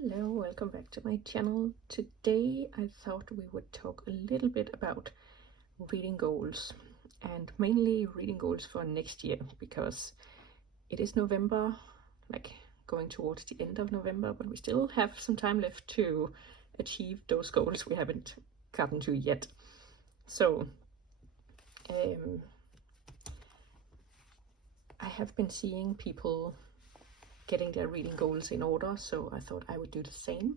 Hello, welcome back to my channel. Today I thought we would talk a little bit about reading goals, and mainly reading goals for next year, because it is November, like going towards the end of November, but we still have some time left to achieve those goals we haven't gotten to yet. So I have been seeing people getting their reading goals in order, so I thought I would do the same.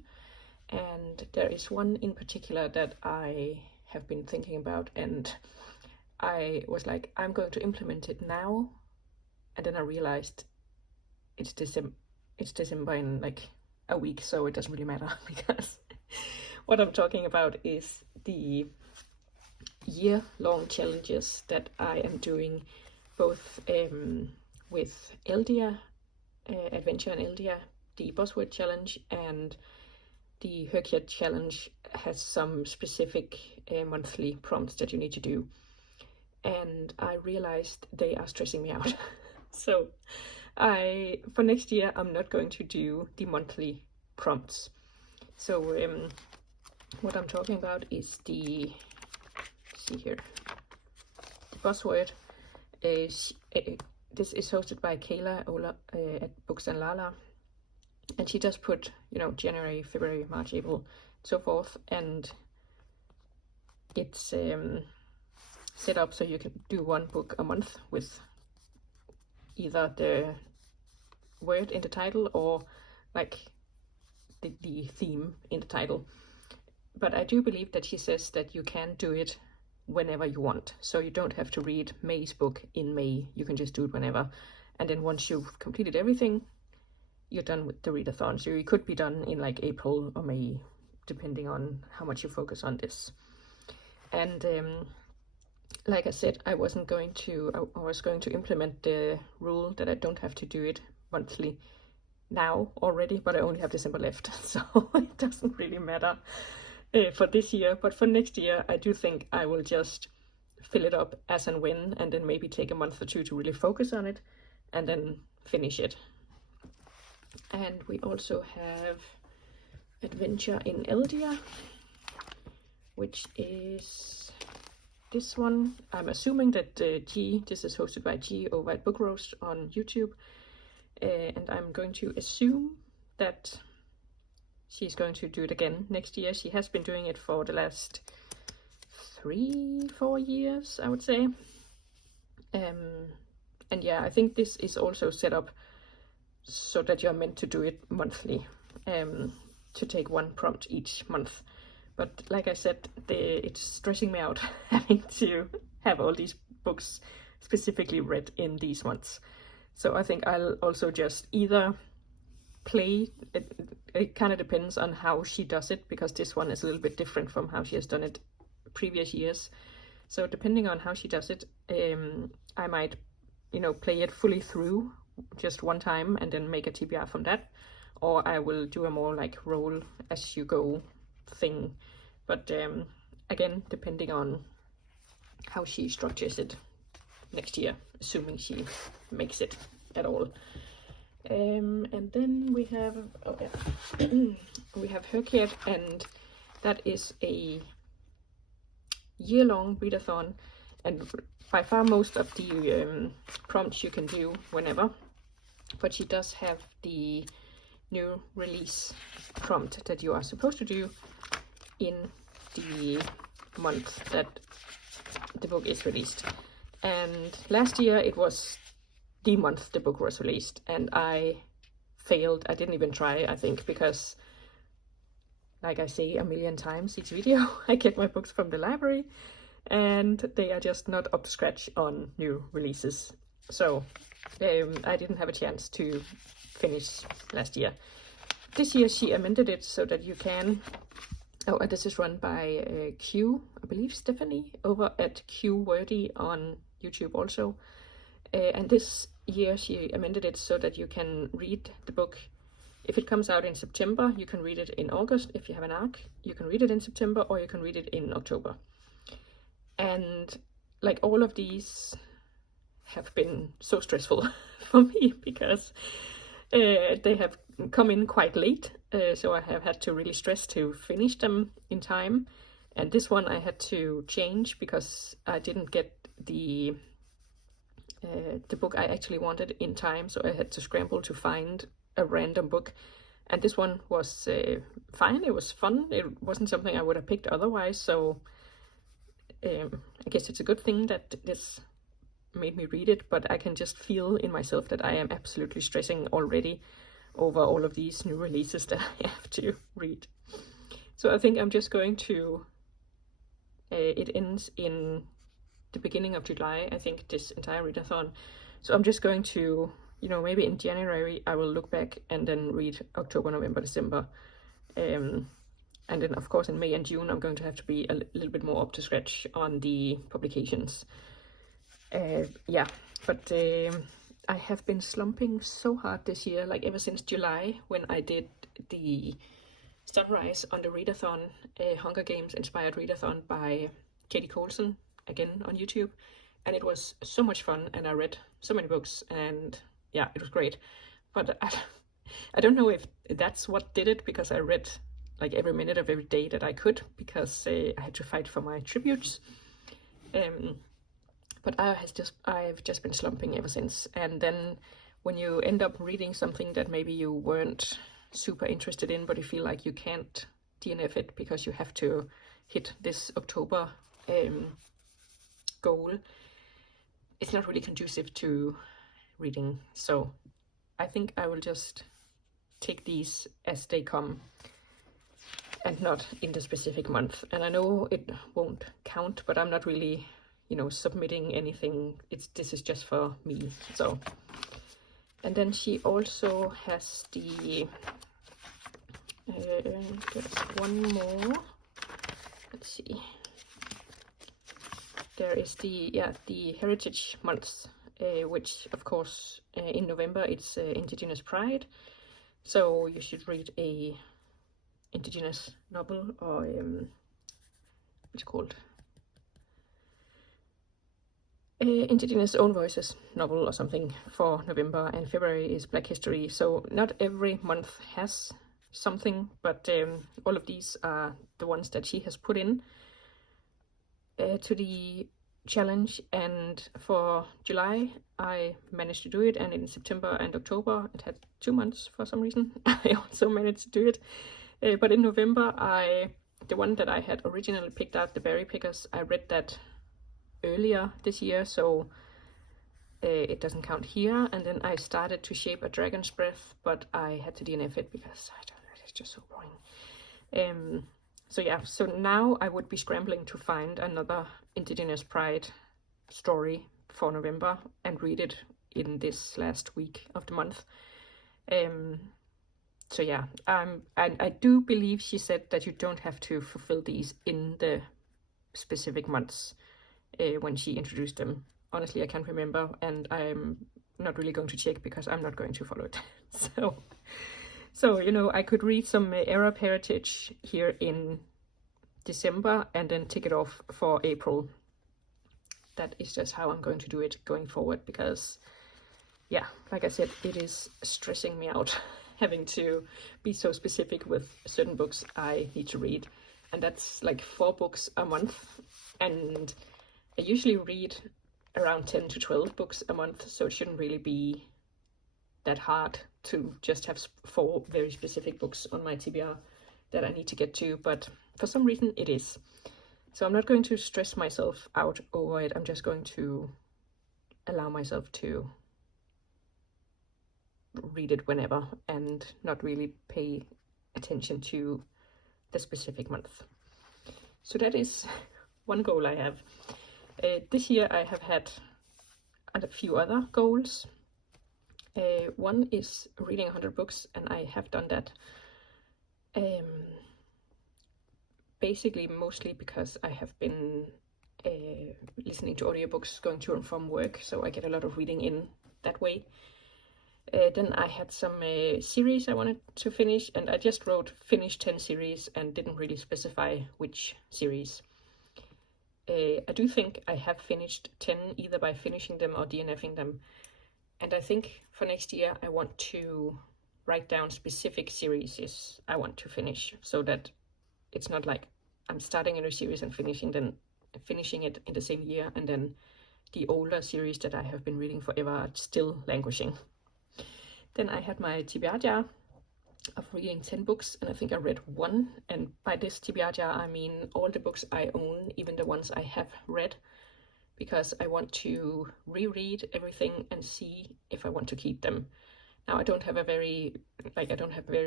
And there is one in particular that I have been thinking about, and I was like, I'm going to implement it now. And then I realized it's December in like a week, so it doesn't really matter because what I'm talking about is the year-long challenges that I am doing, both with Eldia, Adventure in Eldia, the Buzzword Challenge, and the Herkiat Challenge has some specific monthly prompts that you need to do. And I realized they are stressing me out. So for next year, I'm not going to do the monthly prompts. So what I'm talking about is the Buzzword. This is hosted by Kayla Ola at Books and Lala. And she just put, January, February, March, April, so forth. And it's set up so you can do one book a month with either the word in the title or like the theme in the title. But I do believe that she says that you can do it whenever you want. So you don't have to read May's book in May. You can just do it whenever. And then once you've completed everything, you're done with the readathon. So you could be done in like April or May, depending on how much you focus on this. And like I said, I was going to implement the rule that I don't have to do it monthly now already, but I only have December left, so it doesn't really matter for this year. But for next year, I do think I will just fill it up as and when, and then maybe take a month or two to really focus on it, and then finish it. And we also have Adventure in Eldia, which is this one. I'm assuming that this is hosted by G over at Book Roast on YouTube. And I'm going to assume that she's going to do it again next year. She has been doing it for the last 3-4 years, I would say. And yeah, I think this is also set up so that you're meant to do it monthly, to take one prompt each month. But like I said, it's stressing me out having to have all these books specifically read in these months. So I think I'll also just either play, it kind of depends on how she does it, because this one is a little bit different from how she has done it previous years. So depending on how she does it, I might, play it fully through just one time and then make a TBR from that, or I will do a more like roll as you go thing. But again, depending on how she structures it next year, assuming she makes it at all. And then we have we have Herkiat, and that is a year-long readathon, and by far most of the prompts you can do whenever, but she does have the new release prompt that you are supposed to do in the month that the book is released. And last year it was the month the book was released, and I failed. I didn't even try, I think, because like I say a million times each video, I get my books from the library and they are just not up to scratch on new releases. So I didn't have a chance to finish last year. This year she amended it so that you can, and this is run by Q, I believe Stephanie, over at Q Wordy on YouTube also. And this year she amended it so that you can read the book. If it comes out in September, you can read it in August. If you have an ARC, you can read it in September, or you can read it in October. And like all of these have been so stressful for me, because they have come in quite late, so I have had to really stress to finish them in time. And this one I had to change because I didn't get the book I actually wanted in time, so I had to scramble to find a random book. And this one was fine. It was fun. It wasn't something I would have picked otherwise, so I guess it's a good thing that this made me read it, but I can just feel in myself that I am absolutely stressing already over all of these new releases that I have to read. So I think I'm just going to, it ends in the beginning of July, I think, this entire readathon. So I'm just going to, maybe in January I will look back and then read October, November, December. And then, of course, in May and June, I'm going to have to be a little bit more up to scratch on the publications. Yeah, but I have been slumping so hard this year, like ever since July, when I did the Sunrise on the readathon, Hunger Games inspired readathon by Katie Colson, again on YouTube. And it was so much fun, and I read so many books, and yeah, it was great. But I don't know if that's what did it, because I read like every minute of every day that I could, because I had to fight for my tributes. But I've just been slumping ever since. And then when you end up reading something that maybe you weren't super interested in, but you feel like you can't DNF it because you have to hit this October goal, it's not really conducive to reading. So I think I will just take these as they come and not in the specific month. And I know it won't count, but I'm not really, submitting anything. This is just for me. So, and then she also has the there's one more. Let's see. There is the Heritage Months, which of course in November it's Indigenous Pride. So you should read a Indigenous novel, or what's it called? Indigenous Own Voices novel or something for November, and February is Black History. So not every month has something, but all of these are the ones that she has put in to the challenge. And for July I managed to do it, and in September and October, it had 2 months for some reason, I also managed to do it. But in November, the one that I had originally picked out, The Berry Pickers, I read that earlier this year, so it doesn't count here. And then I started To Shape a Dragon's Breath, but I had to DNF it because I don't know, it's just so boring. So yeah, so now I would be scrambling to find another Indigenous Pride story for November and read it in this last week of the month. So yeah, and I do believe she said that you don't have to fulfill these in the specific months when she introduced them. Honestly, I can't remember, and I'm not really going to check because I'm not going to follow it. So I could read some Arab Heritage here in December and then tick it off for April. That is just how I'm going to do it going forward, because yeah, like I said, it is stressing me out having to be so specific with certain books I need to read. And that's like 4 books a month, and I usually read around 10 to 12 books a month, so it shouldn't really be that hard to just have 4 very specific books on my TBR that I need to get to, but for some reason it is. So I'm not going to stress myself out over it. I'm just going to allow myself to read it whenever and not really pay attention to the specific month. So that is one goal I have. This year I have had a few other goals. One is reading 100 books, and I have done that. Basically mostly because I have been listening to audiobooks going to and from work, so I get a lot of reading in that way. Then I had some series I wanted to finish, and I just wrote finish 10 series and didn't really specify which series. I do think I have finished 10 either by finishing them or DNFing them. And I think for next year I want to write down specific series I want to finish, so that it's not like I'm starting a new series and finishing it in the same year, and then the older series that I have been reading forever are still languishing. Then I had my TBR of reading 10 books, and I think I read 1. And by this TBR, I mean all the books I own, even the ones I have read, because I want to reread everything and see if I want to keep them. Now I don't have very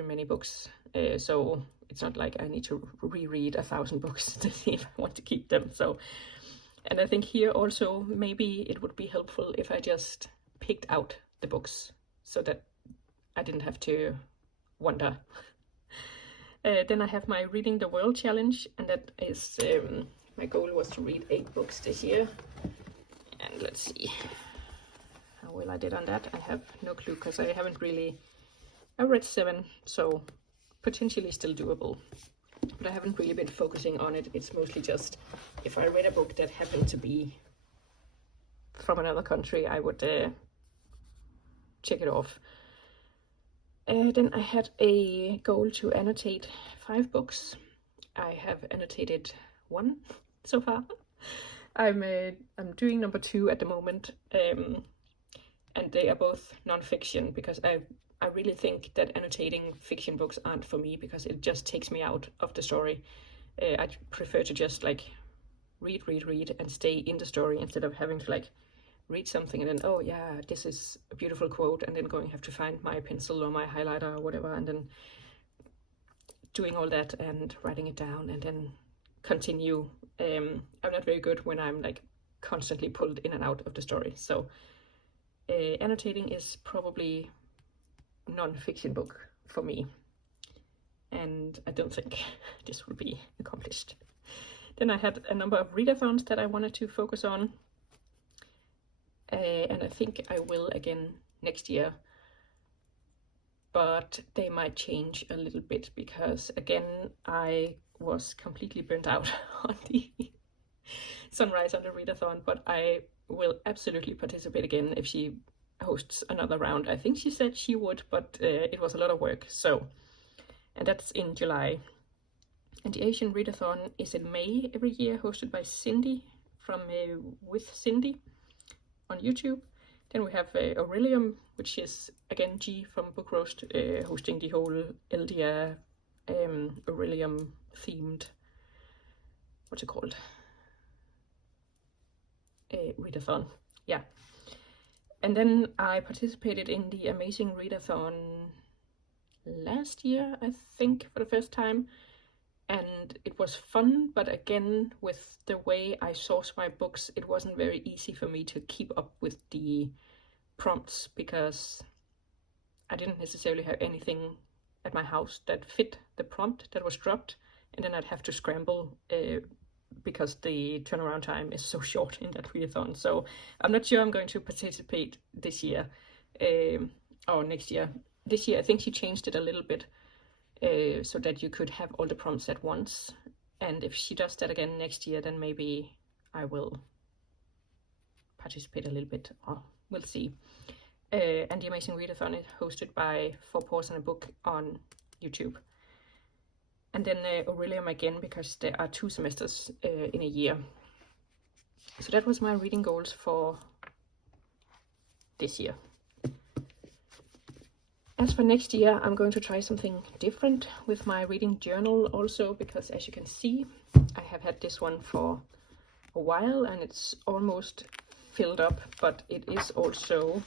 many books, so it's not like I need to reread 1,000 books to see if I want to keep them. So, and I think here also maybe it would be helpful if I just picked out the books so that I didn't have to wonder. Then I have my Reading the World challenge, and that is my goal was to read 8 books this year. And let's see how well I did on that. I have no clue, because I read 7, so potentially still doable. But I haven't really been focusing on it. It's mostly just if I read a book that happened to be from another country, I would check it off. Then I had a goal to annotate 5 books. I have annotated 1 so far. I'm doing number 2 at the moment, and they are both non-fiction, because I really think that annotating fiction books aren't for me, because it just takes me out of the story. I prefer to just like read and stay in the story, instead of having to like read something and then, oh yeah, this is a beautiful quote, and then have to find my pencil or my highlighter or whatever, and then doing all that and writing it down and then continue. I'm not very good when I'm like constantly pulled in and out of the story. So annotating is probably non-fiction book for me, and I don't think this will be accomplished. Then I had a number of readathons that I wanted to focus on, and I think I will again next year, but they might change a little bit, because again I was completely burnt out on the Sunrise Under readathon, but I will absolutely participate again if she hosts another round. I think she said she would, but it was a lot of work. So, and that's in July. And the Asian readathon is in May every year, hosted by Cindy from With Cindy on YouTube. Then we have Aurelium, which is again G from Book Roast, hosting the whole Eldia Aurelium themed, what's it called? Readathon, yeah. And then I participated in the Amazing Readathon last year, I think, for the first time, and it was fun, but again, with the way I source my books, it wasn't very easy for me to keep up with the prompts, because I didn't necessarily have anything at my house that fit the prompt that was dropped, and then I'd have to scramble because the turnaround time is so short in that readathon. So I'm not sure I'm going to participate this year or next year. This year I think she changed it a little bit so that you could have all the prompts at once, and if she does that again next year, then maybe I will participate a little bit, or we'll see. And the Amazing Readathon is hosted by Four Paws and a Book on YouTube. And then Aurelium again, because there are 2 semesters in a year. So that was my reading goals for this year. As for next year, I'm going to try something different with my reading journal also, because as you can see, I have had this one for a while and it's almost filled up, but it is also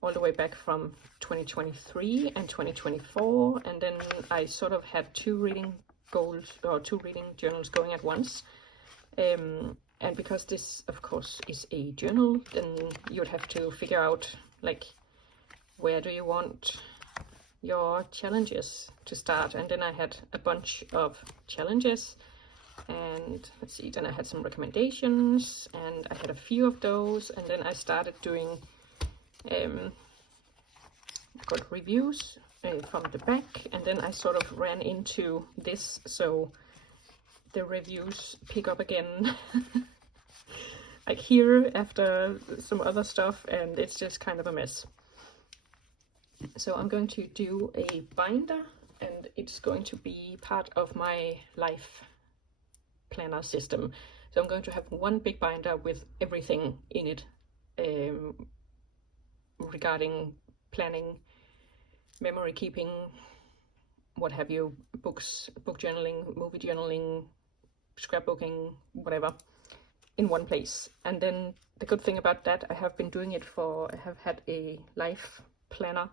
all the way back from 2023 and 2024, and then I sort of had 2 reading goals or 2 reading journals going at once, and because this of course is a journal, then you would have to figure out like where do you want your challenges to start. And then I had a bunch of challenges, and let's see, then I had some recommendations and I had a few of those, and then I started doing got reviews from the back, and then I sort of ran into this, so the reviews pick up again like here after some other stuff, and it's just kind of a mess. So I'm going to do a binder, and it's going to be part of my life planner system. So I'm going to have one big binder with everything in it regarding planning, memory keeping, what have you, books, book journaling, movie journaling, scrapbooking, whatever, in one place. And then the good thing about that, I have had a life planner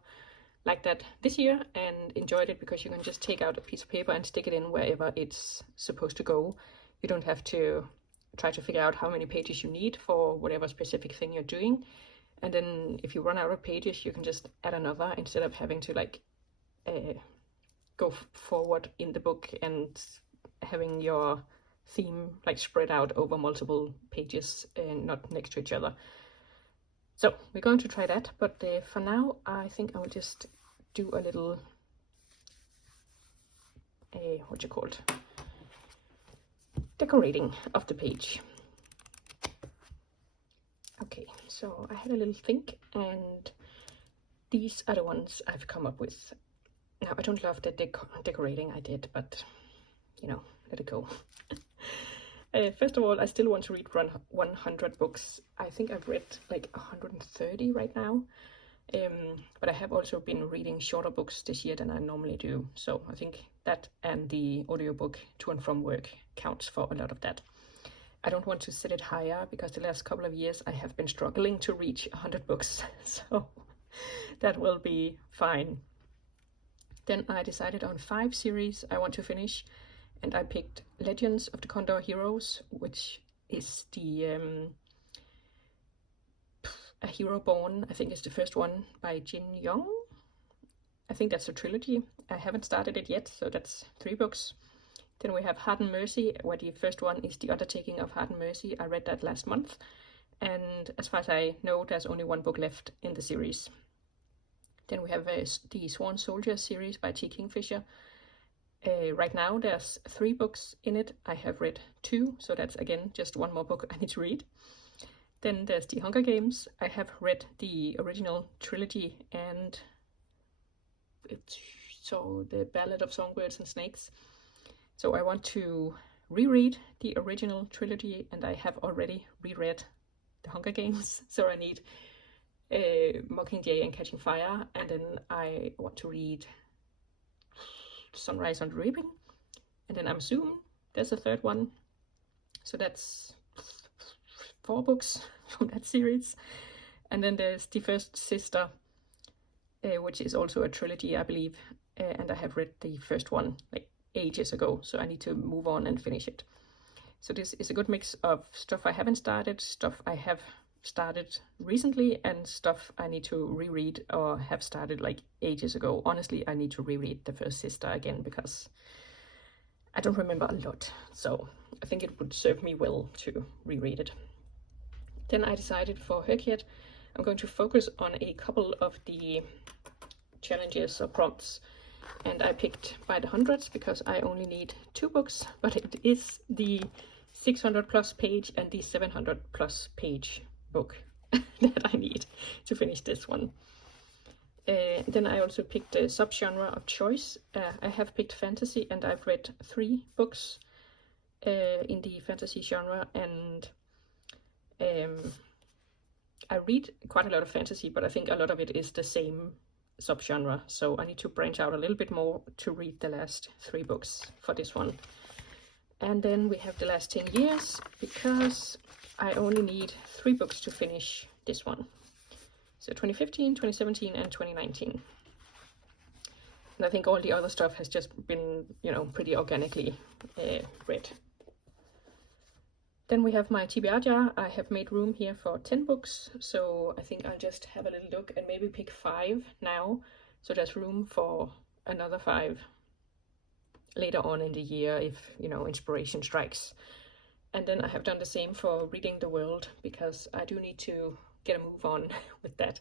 like that this year and enjoyed it, because you can just take out a piece of paper and stick it in wherever it's supposed to go. You don't have to try to figure out how many pages you need for whatever specific thing you're doing. And then if you run out of pages, you can just add another, instead of having to like go forward in the book and having your theme like spread out over multiple pages and not next to each other. So we're going to try that, but for now I think I will just do a little decorating of the page. Okay, so I had a little think, and these are the ones I've come up with. Now, I don't love the decorating I did, but you know, let it go. First of all, I still want to read 100 books. I think I've read like 130 right now. But I have also been reading shorter books this year than I normally do. So I think that and the audiobook To and From Work counts for a lot of that. I don't want to set it higher, because the last couple of years I have been struggling to reach 100 books. So that will be fine. Then I decided on 5 series I want to finish. And I picked Legends of the Condor Heroes, which is the A Hero Born, I think is the first one, by Jin Young. I think that's a trilogy. I haven't started it yet, so that's 3 books. Then we have Heart and Mercy, where the first one is The Undertaking of Heart and Mercy. I read that last month. And as far as I know, there's only 1 book left in the series. Then we have the Sworn Soldier series by T. Kingfisher. Right now there's 3 books in it. I have read 2, so that's again just 1 more book I need to read. Then there's the Hunger Games. I have read the original trilogy and the Ballad of Songbirds and Snakes. So I want to reread the original trilogy, and I have already reread the Hunger Games. So I need Mockingjay and Catching Fire, and then I want to read Sunrise on the Reaping, and then I'm assuming there's a 3rd one. So that's 4 books from that series. And then there's The First Sister, which is also a trilogy, I believe, and I have read the first one like ages ago, so I need to move on and finish it. So this is a good mix of stuff I haven't started, stuff I have started recently, and stuff I need to reread or have started like ages ago. Honestly, I need to reread The First Sister again, because I don't remember a lot, so I think it would serve me well to reread it. Then I decided for Herkiat, I'm going to focus on a couple of the challenges or prompts, and I picked by the hundreds because I only need 2 books, but it is the 600 plus page and the 700 plus page book that I need to finish this one. Then I also picked a subgenre of choice. I have picked fantasy, and I've read 3 books in the fantasy genre, and I read quite a lot of fantasy, but I think a lot of it is the same subgenre, so I need to branch out a little bit more to read the last 3 books for this one. And then we have the last 10 years, because I only need 3 books to finish this one. So 2015, 2017, and 2019. And I think all the other stuff has just been, pretty organically read. Then we have my TBR jar. I have made room here for 10 books, so I think I'll just have a little look and maybe pick 5 now, so there's room for another 5 later on in the year if, inspiration strikes. And then I have done the same for Reading the World, because I do need to get a move on with that.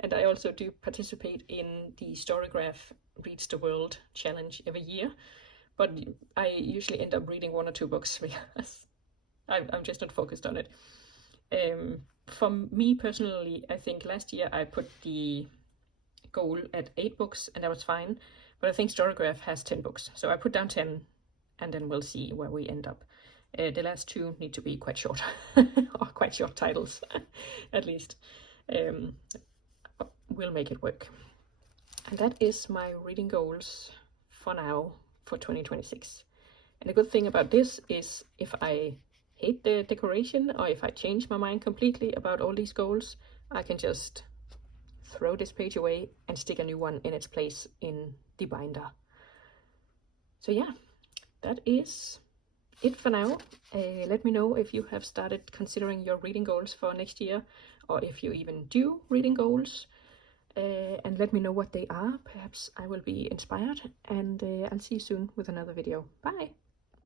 And I also do participate in the Storygraph Reads the World challenge every year, but I usually end up reading 1 or 2 books because I'm just not focused on it. For me personally, I think last year I put the goal at 8 books, and that was fine. But I think Storygraph has 10 books, so I put down 10, and then we'll see where we end up. The last 2 need to be quite short, or quite short titles, at least. We'll make it work. And that is my reading goals for now, for 2026. And the good thing about this is if I hate the decoration, or if I change my mind completely about all these goals, I can just throw this page away and stick a new one in its place in the binder. So yeah, that is it for now. Let me know if you have started considering your reading goals for next year, or if you even do reading goals. And let me know what they are. Perhaps I will be inspired, and I'll see you soon with another video. Bye!